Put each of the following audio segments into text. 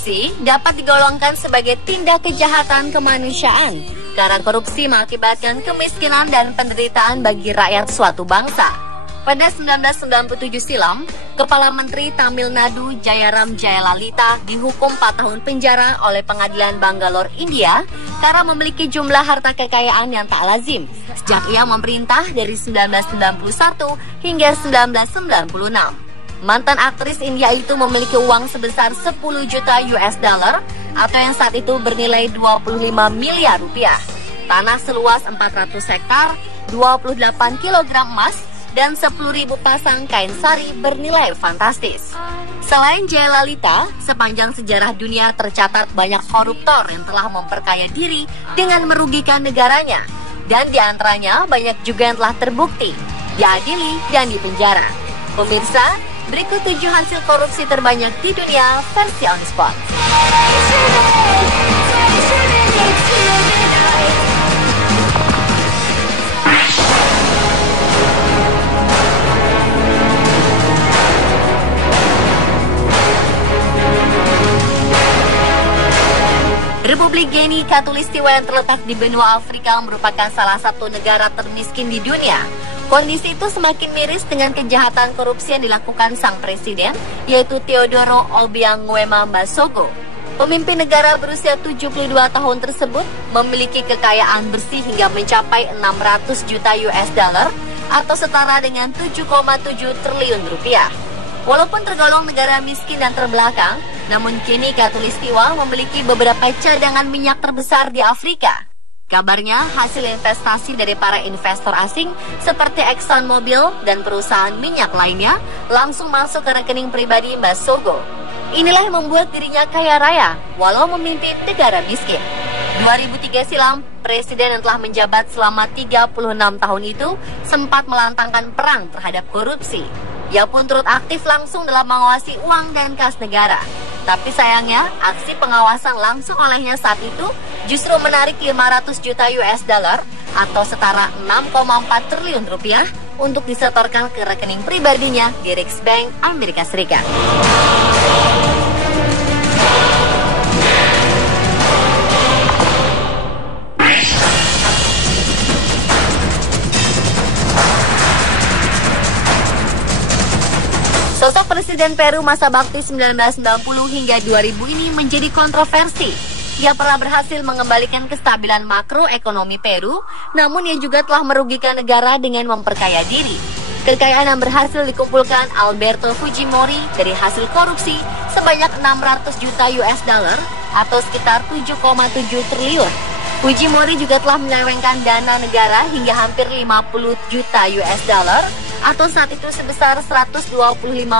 Korupsi dapat digolongkan sebagai tindak kejahatan kemanusiaan karena korupsi mengakibatkan kemiskinan dan penderitaan bagi rakyat suatu bangsa. Pada 1997 silam, Kepala Menteri Tamil Nadu Jayaram Jayalalita dihukum 4 tahun penjara oleh Pengadilan Bangalore, India karena memiliki jumlah harta kekayaan yang tak lazim sejak ia memerintah dari 1991 hingga 1996. Mantan aktris India itu memiliki uang sebesar 10 juta US dollar atau yang saat itu bernilai 25 miliar rupiah, tanah seluas 400 hektar, 28 kilogram emas, dan 10.000 pasang kain sari bernilai fantastis. Selain Jayalalita, sepanjang sejarah dunia tercatat banyak koruptor yang telah memperkaya diri dengan merugikan negaranya, dan di antaranya banyak juga yang telah terbukti, diadili, dan dipenjara. Pemirsa, berikut 7 hasil korupsi terbanyak di dunia versi On Spot. Republik Guinea Khatulistiwa yang terletak di benua Afrika merupakan salah satu negara termiskin di dunia. Kondisi itu semakin miris dengan kejahatan korupsi yang dilakukan sang presiden, yaitu Teodoro Obiang Nguema Mbasogo. Pemimpin negara berusia 72 tahun tersebut memiliki kekayaan bersih hingga mencapai 600 juta US dollar atau setara dengan 7,7 triliun rupiah. Walaupun tergolong negara miskin dan terbelakang, namun Guinea Khatulistiwa memiliki beberapa cadangan minyak terbesar di Afrika. Kabarnya, hasil investasi dari para investor asing seperti ExxonMobil dan perusahaan minyak lainnya langsung masuk ke rekening pribadi Mbasogo. Inilah yang membuat dirinya kaya raya, walau memimpin negara miskin. 2003 silam, presiden yang telah menjabat selama 36 tahun itu sempat melantangkan perang terhadap korupsi. Ia pun turut aktif langsung dalam mengawasi uang dan kas negara. Tapi sayangnya, aksi pengawasan langsung olehnya saat itu justru menarik 500 juta US dollar atau setara 6,4 triliun rupiah untuk disetorkan ke rekening pribadinya di Riksbank Amerika Serikat. Sosok Presiden Peru masa bakti 1990 hingga 2000 ini menjadi kontroversi. Ia pernah berhasil mengembalikan kestabilan makroekonomi Peru, namun ia juga telah merugikan negara dengan memperkaya diri. Kekayaan yang berhasil dikumpulkan Alberto Fujimori dari hasil korupsi sebanyak 600 juta US dollar atau sekitar 7,7 triliun. Fujimori juga telah menyelewengkan dana negara hingga hampir 50 juta US dollar atau saat itu sebesar 125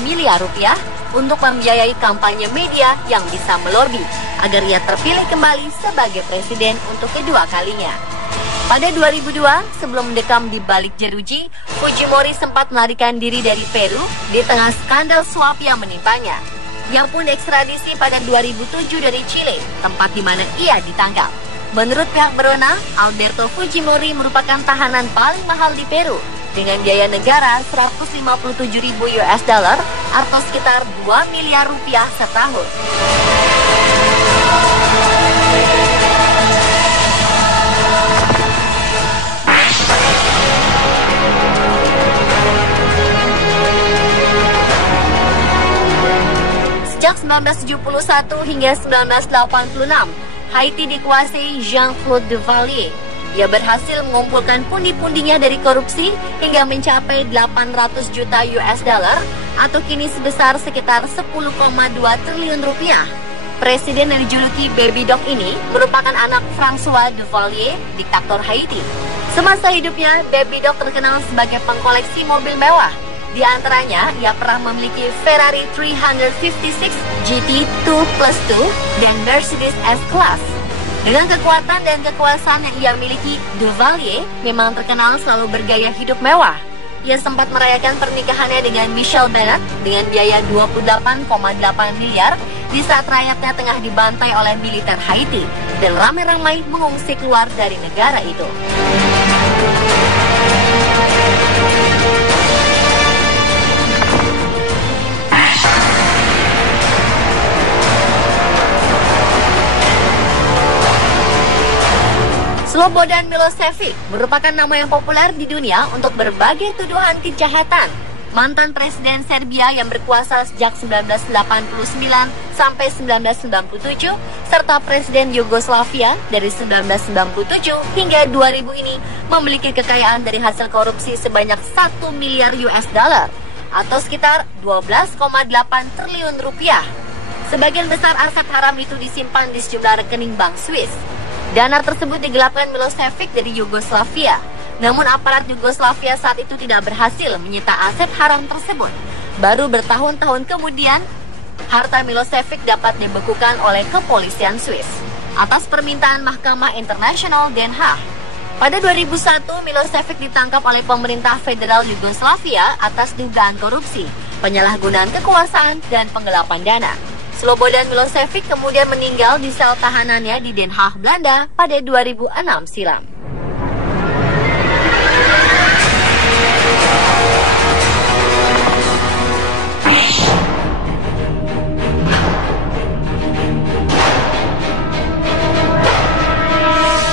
miliar rupiah untuk membiayai kampanye media yang bisa melobi agar ia terpilih kembali sebagai presiden untuk kedua kalinya. Pada 2002, sebelum mendekam di balik jeruji, Fujimori sempat melarikan diri dari Peru di tengah skandal suap yang menimpanya. Ia pun diekstradisi pada 2007 dari Chile, tempat di mana ia ditangkap. Menurut pihak berwenang, Alberto Fujimori merupakan tahanan paling mahal di Peru dengan biaya negara 157.000 US dollar atau sekitar 2 miliar rupiah setahun. Sejak 1971 hingga 1986, Haiti dikuasai Jean-Claude Duvalier. Ia berhasil mengumpulkan pundi-pundinya dari korupsi hingga mencapai 800 juta US dollar atau kini sebesar sekitar 10,2 triliun rupiah. Presiden yang dijuluki Baby Doc ini merupakan anak François Duvalier, diktator Haiti. Semasa hidupnya, Baby Doc terkenal sebagai pengkoleksi mobil mewah. Di antaranya, ia pernah memiliki Ferrari 356 GT 2+2 dan Mercedes S-Class. Dengan kekuatan dan kekuasaan yang ia miliki, Duvalier memang terkenal selalu bergaya hidup mewah. Ia sempat merayakan pernikahannya dengan Michelle Bennett dengan biaya 28,8 miliar di saat rakyatnya tengah dibantai oleh militer Haiti dan ramai-ramai mengungsi keluar dari negara itu. Slobodan Milošević merupakan nama yang populer di dunia untuk berbagai tuduhan kejahatan. Mantan Presiden Serbia yang berkuasa sejak 1989 sampai 1997, serta Presiden Yugoslavia dari 1997 hingga 2000 ini memiliki kekayaan dari hasil korupsi sebanyak 1 miliar US dollar atau sekitar 12,8 triliun rupiah. Sebagian besar aset haram itu disimpan di sejumlah rekening bank Swiss. Dana tersebut digelapkan Milošević dari Yugoslavia. Namun aparat Yugoslavia saat itu tidak berhasil menyita aset haram tersebut. Baru bertahun-tahun kemudian, harta Milošević dapat dibekukan oleh kepolisian Swiss atas permintaan Mahkamah Internasional Den Haag. Pada 2001, Milošević ditangkap oleh pemerintah federal Yugoslavia atas dugaan korupsi, penyalahgunaan kekuasaan, dan penggelapan dana. Slobodan Milošević kemudian meninggal di sel tahanannya di Den Haag, Belanda pada 2006 silam.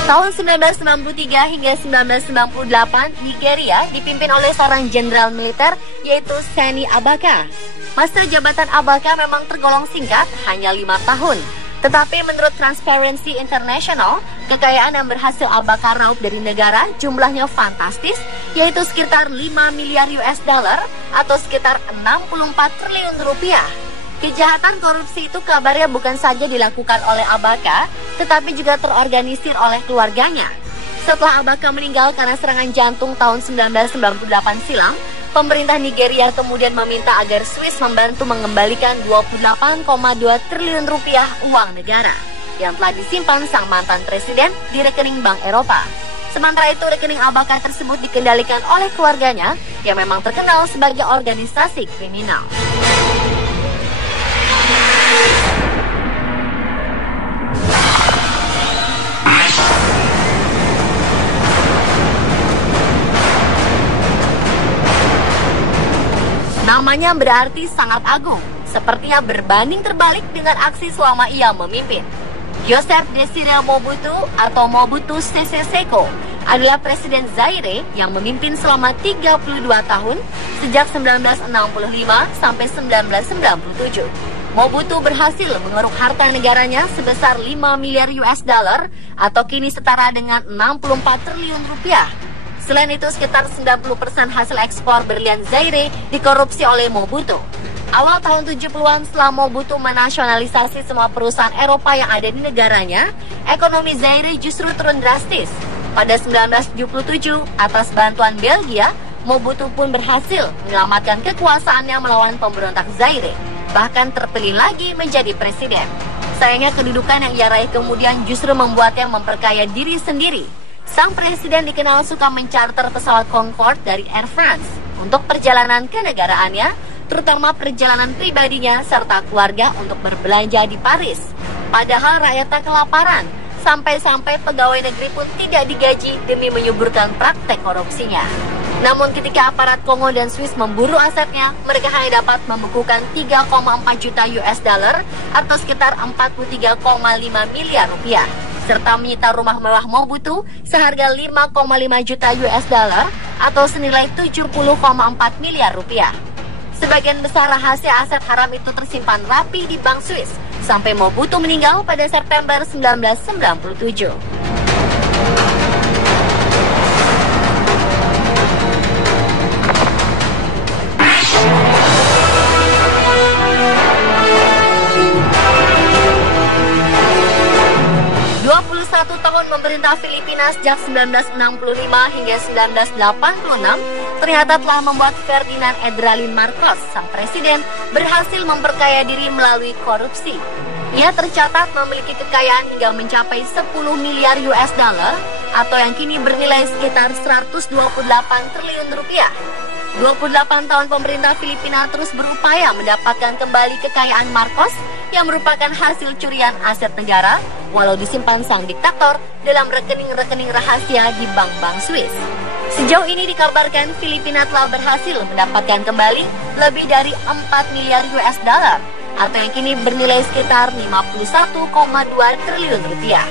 Tahun 1993 hingga 1998, Nigeria dipimpin oleh seorang jenderal militer yaitu Sani Abacha. Masa jabatan Abacha memang tergolong singkat, hanya 5 tahun. Tetapi menurut Transparency International, kekayaan yang berhasil Abacha raup dari negara jumlahnya fantastis, yaitu sekitar 5 miliar US dollar atau sekitar 64 triliun rupiah. Kejahatan korupsi itu kabarnya bukan saja dilakukan oleh Abacha, tetapi juga terorganisir oleh keluarganya. Setelah Abacha meninggal karena serangan jantung tahun 1998 silam, pemerintah Nigeria kemudian meminta agar Swiss membantu mengembalikan 28,2 triliun rupiah uang negara yang telah disimpan sang mantan presiden di rekening Bank Eropa. Sementara itu, rekening Abacha tersebut dikendalikan oleh keluarganya yang memang terkenal sebagai organisasi kriminal. Namanya berarti sangat agung, sepertinya berbanding terbalik dengan aksi selama ia memimpin. Joseph Désiré Mobutu atau Mobutu Sese Seko adalah Presiden Zaire yang memimpin selama 32 tahun sejak 1965 sampai 1997. Mobutu berhasil mengeruk harta negaranya sebesar 5 miliar US dollar atau kini setara dengan 64 triliun rupiah. Selain itu, sekitar 90% hasil ekspor berlian Zaire dikorupsi oleh Mobutu. Awal tahun 70-an setelah Mobutu menasionalisasi semua perusahaan Eropa yang ada di negaranya, ekonomi Zaire justru turun drastis. Pada 1977, atas bantuan Belgia, Mobutu pun berhasil menyelamatkan kekuasaannya melawan pemberontak Zaire, bahkan terpilih lagi menjadi presiden. Sayangnya kedudukan yang ia raih kemudian justru membuatnya memperkaya diri sendiri. Sang presiden dikenal suka mencarter pesawat Concorde dari Air France untuk perjalanan kenegaraannya, terutama perjalanan pribadinya serta keluarga untuk berbelanja di Paris. Padahal rakyatnya kelaparan, sampai-sampai pegawai negeri pun tidak digaji demi menyuburkan praktek korupsinya. Namun ketika aparat Kongo dan Swiss memburu asetnya, mereka hanya dapat membekukan 3,4 juta US dollar atau sekitar 43,5 miliar rupiah. Serta menyita rumah mewah Mobutu seharga 5,5 juta US dollar atau senilai 70,4 miliar rupiah. Sebagian besar rahasia aset haram itu tersimpan rapi di Bank Swiss sampai Mobutu meninggal pada September 1997. Pemerintah Filipina sejak 1965 hingga 1986 ternyata telah membuat Ferdinand Edralin Marcos, sang presiden, berhasil memperkaya diri melalui korupsi. Ia tercatat memiliki kekayaan hingga mencapai 10 miliar US dollar atau yang kini bernilai sekitar 128 triliun rupiah. 28 tahun pemerintah Filipina terus berupaya mendapatkan kembali kekayaan Marcos yang merupakan hasil curian aset negara, walau disimpan sang diktator dalam rekening-rekening rahasia di bank-bank Swiss. Sejauh ini dikabarkan Filipina telah berhasil mendapatkan kembali lebih dari 4 miliar US dollar atau yang kini bernilai sekitar 51,2 triliun rupiah.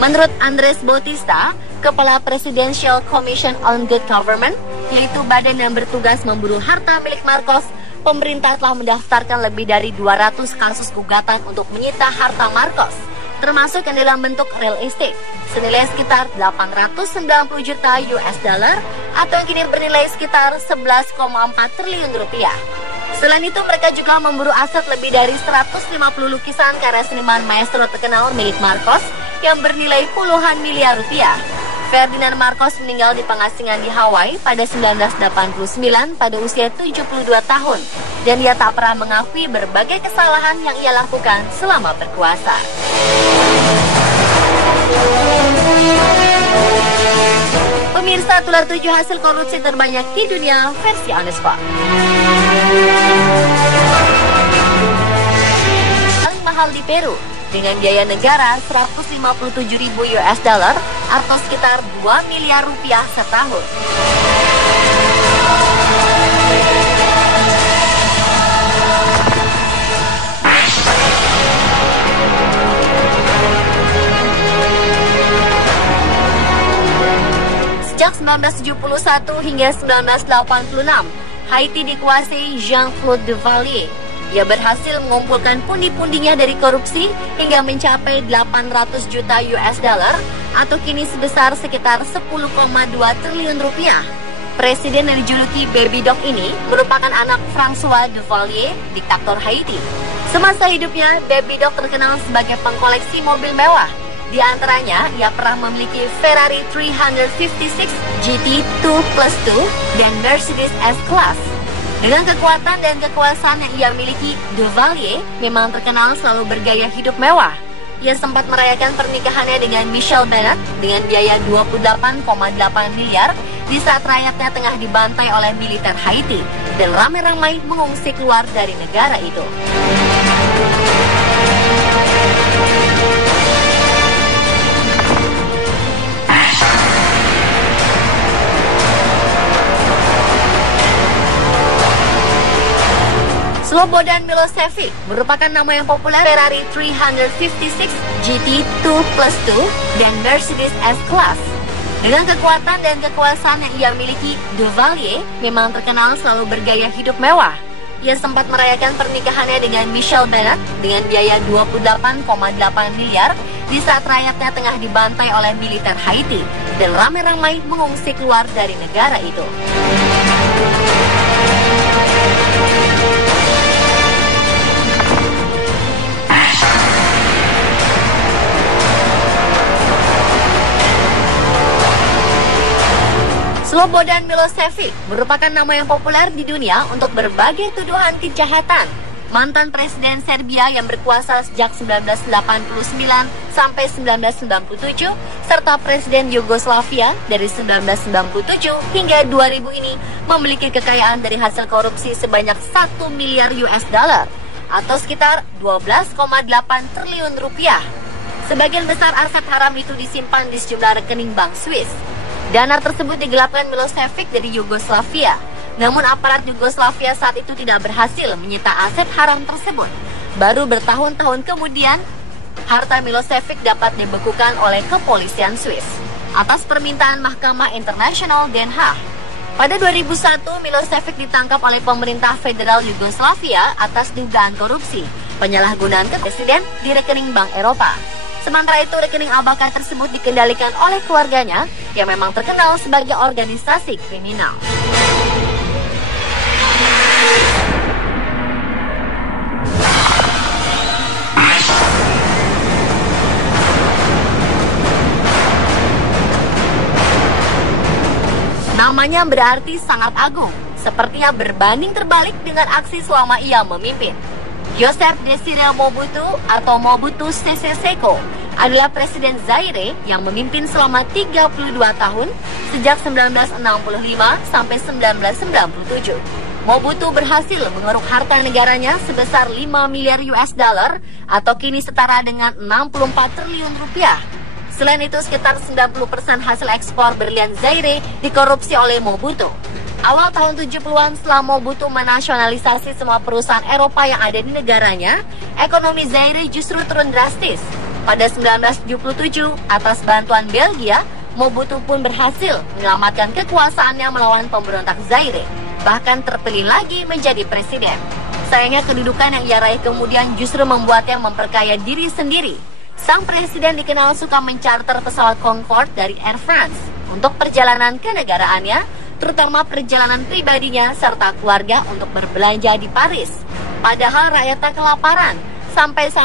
Menurut Andres Bautista, Kepala Presidential Commission on Good Government, yaitu badan yang bertugas memburu harta milik Marcos, pemerintah telah mendaftarkan lebih dari 200 kasus gugatan untuk menyita harta Marcos, termasuk yang dalam bentuk real estate, senilai sekitar 890 juta US dollar atau yang kini bernilai sekitar 11,4 triliun rupiah. Selain itu, mereka juga memburu aset lebih dari 150 lukisan karya seniman maestro terkenal milik Marcos yang bernilai puluhan miliar rupiah. Ferdinand Marcos meninggal di pengasingan di Hawaii pada 1989 pada usia 72 tahun dan dia tak pernah mengakui berbagai kesalahan yang ia lakukan selama berkuasa. Pemirsa, tular 7 hasil korupsi terbanyak di dunia versi On The Spot. Paling mahal di Peru dengan biaya negara 157.000 US dollar atau sekitar 2 miliar rupiah setahun. Sejak 1971 hingga 1986, Haiti dikuasai Jean-Claude Duvalier. Ia berhasil mengumpulkan pundi-pundinya dari korupsi hingga mencapai 800 juta US dollar atau kini sebesar sekitar 10,2 triliun rupiah. Presiden yang dijuluki Baby Doc ini merupakan anak François Duvalier, diktator Haiti. Semasa hidupnya, Baby Doc terkenal sebagai pengkoleksi mobil mewah. Di antaranya, ia pernah memiliki Ferrari 356 GT 2+2 dan Mercedes S-Class. Dengan kekuatan dan kekuasaan yang ia miliki, Duvalier memang terkenal selalu bergaya hidup mewah. Ia sempat merayakan pernikahannya dengan Michelle Bennett dengan biaya 28,8 miliar di saat rakyatnya tengah dibantai oleh militer Haiti dan ramai-ramai mengungsi keluar dari negara itu. Slobodan Milosevic merupakan nama yang populer Ferrari 356 GT 2+2 dan Mercedes S-Class. Dengan kekuatan dan kekuasaan yang ia miliki, Duvalier memang terkenal selalu bergaya hidup mewah. Ia sempat merayakan pernikahannya dengan Michelle Bennett dengan biaya 28,8 miliar di saat rakyatnya tengah dibantai oleh militer Haiti dan ramai-ramai mengungsi keluar dari negara itu. Slobodan Milosevic merupakan nama yang populer di dunia untuk berbagai tuduhan kejahatan. Mantan Presiden Serbia yang berkuasa sejak 1989 sampai 1997, serta Presiden Yugoslavia dari 1997 hingga 2000 ini memiliki kekayaan dari hasil korupsi sebanyak 1 miliar US dollar atau sekitar 12,8 triliun rupiah. Sebagian besar aset haram itu disimpan di sejumlah rekening bank Swiss. Dana tersebut digelapkan Milosevic dari Yugoslavia. Namun aparat Yugoslavia saat itu tidak berhasil menyita aset haram tersebut. Baru bertahun-tahun kemudian, harta Milosevic dapat dibekukan oleh kepolisian Swiss atas permintaan Mahkamah Internasional Den Haag. Pada 2001, Milosevic ditangkap oleh pemerintah federal Yugoslavia atas dugaan korupsi, penyalahgunaan presiden di rekening Bank Eropa. Sementara itu, rekening Abaca tersebut dikendalikan oleh keluarganya yang memang terkenal sebagai organisasi kriminal. Namanya berarti sangat agung, sepertinya berbanding terbalik dengan aksi selama ia memimpin. Joseph Désiré Mobutu atau Mobutu Sese Seko adalah Presiden Zaire yang memimpin selama 32 tahun sejak 1965 sampai 1997. Mobutu berhasil mengeruk harta negaranya sebesar 5 miliar US dollar atau kini setara dengan 64 triliun rupiah. Selain itu, sekitar 90% hasil ekspor berlian Zaire dikorupsi oleh Mobutu. Awal tahun 70-an setelah Mobutu menasionalisasi semua perusahaan Eropa yang ada di negaranya, ekonomi Zaire justru turun drastis. Pada 1977, atas bantuan Belgia, Mobutu pun berhasil menyelamatkan kekuasaannya melawan pemberontak Zaire, bahkan terpilih lagi menjadi presiden. Sayangnya kedudukan yang ia raih kemudian justru membuatnya memperkaya diri sendiri. Sang presiden dikenal suka mencarter pesawat Concorde dari Air France untuk perjalanan kenegaraannya, terutama perjalanan pribadinya serta keluarga untuk berbelanja di Paris. Padahal rakyatnya kelaparan, sampai